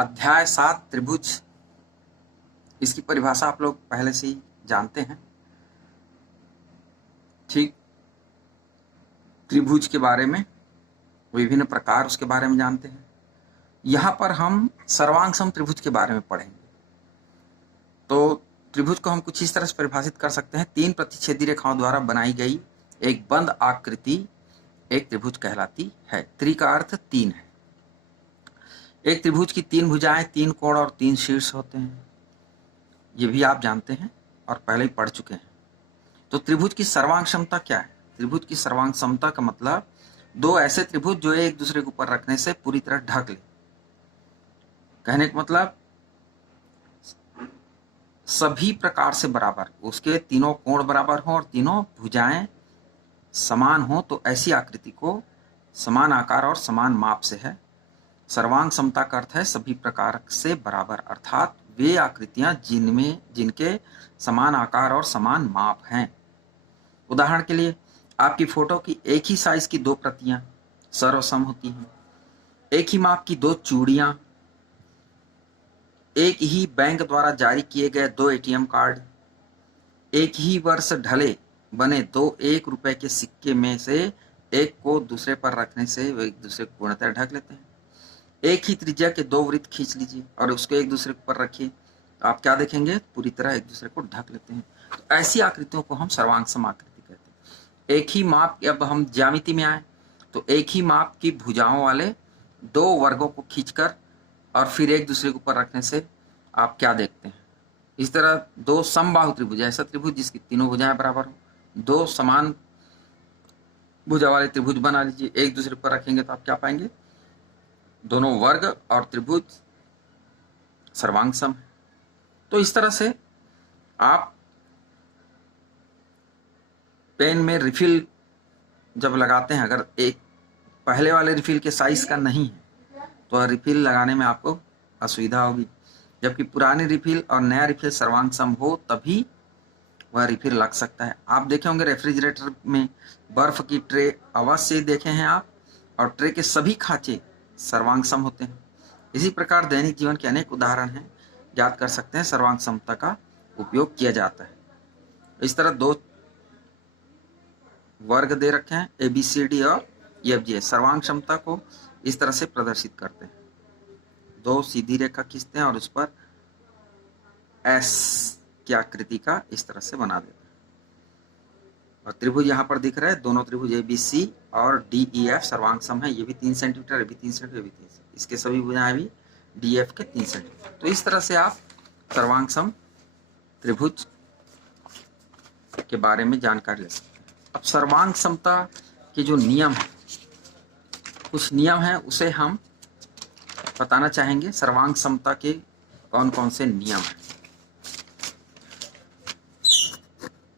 अध्याय 7 त्रिभुज, इसकी परिभाषा आप लोग पहले से ही जानते हैं। ठीक, त्रिभुज के बारे में, विभिन्न प्रकार उसके बारे में जानते हैं। यहाँ पर हम सर्वांग सम त्रिभुज के बारे में पढ़ेंगे। तो त्रिभुज को हम कुछ इस तरह से परिभाषित कर सकते हैं, 3 प्रतिच्छेदी रेखाओं द्वारा बनाई गई एक बंद आकृति एक त्रिभुज कहलाती है। त्रि का अर्थ 3 है। एक त्रिभुज की 3 भुजाएं, 3 कोण और 3 शीर्ष होते हैं। ये भी आप जानते हैं और पहले ही पढ़ चुके हैं। तो त्रिभुज की सर्वांग क्षमता क्या है? त्रिभुज की सर्वांग क्षमता का मतलब 2 ऐसे त्रिभुज जो एक दूसरे के ऊपर रखने से पूरी तरह ढक ले। कहने का मतलब सभी प्रकार से बराबर, उसके तीनों कोण बराबर हो और तीनों भुजाएं समान हो, तो ऐसी आकृति को समान आकार और समान माप से है। सर्वांग समता का अर्थ है सभी प्रकार से बराबर, अर्थात वे आकृतियां जिनके समान आकार और समान माप हैं। उदाहरण के लिए आपकी फोटो की एक ही साइज की 2 प्रतियां सर्वसम होती हैं, एक ही माप की 2 चूड़ियां, एक ही बैंक द्वारा जारी किए गए 2 एटीएम कार्ड, एक ही वर्ष ढले बने 2 1 रुपए के सिक्के में से एक को दूसरे पर रखने से वे एक दूसरे को पूर्णतः ढक लेते हैं। एक ही त्रिज्या के 2 वृत्त खींच लीजिए और उसको एक दूसरे पर रखिए, तो आप क्या देखेंगे? पूरी तरह एक दूसरे को ढक लेते हैं। तो ऐसी आकृतियों को हम सर्वांग सम आकृति कहते हैं। एक ही माप, अब हम ज्यामिति में आए तो एक ही माप की भुजाओं वाले 2 वर्गों को खींचकर और फिर एक दूसरे के ऊपर रखने से आप क्या देखते हैं? इस तरह 2 समबाहु त्रिभुज, ऐसा त्रिभुज जिसकी तीनों भुजाएं बराबर हो, 2 समान भुजा वाले त्रिभुज बना लीजिए, एक दूसरे पर रखेंगे तो आप क्या पाएंगे? दोनों वर्ग और त्रिभुज सर्वांग सम है। तो इस तरह से आप पेन में रिफिल जब लगाते हैं, अगर एक पहले वाले रिफिल के साइज का नहीं है तो रिफिल लगाने में आपको असुविधा होगी, जबकि पुरानी रिफिल और नया रिफिल सर्वांग सम हो तभी वह रिफिल लग सकता है। आप देखे होंगे रेफ्रिजरेटर में बर्फ की ट्रे अवश्य देखे हैं आप, और ट्रे के सभी खांचे सर्वांग सम होते हैं। इसी प्रकार दैनिक जीवन के अनेक उदाहरण हैं, याद कर सकते हैं, सर्वांग समता का उपयोग किया जाता है। इस तरह 2 वर्ग दे रखे हैं, ABCD और EFG, सर्वांग क्षमता को इस तरह से प्रदर्शित करते हैं। 2 सीधी रेखा खींचते हैं और उस पर S की आकृति का इस तरह से बना देते हैं। और त्रिभुज यहाँ पर दिख रहा है, दोनों त्रिभुज ABC और DEF सर्वांग सम है। ये भी 3 सेंटीमीटर, ये भी 3 सेंटीमीटर, ये भी 3 सेंटीमीटर, इसके सभी भुजाएं भी DF के 3 सेंटीमीटर। तो इस तरह से आप सर्वांग सम त्रिभुज के बारे में जानकारी ले सकते हैं। अब सर्वांग समता के जो नियम है, कुछ नियम है उसे हम बताना चाहेंगे। सर्वांग समता के कौन कौन से नियम हैं?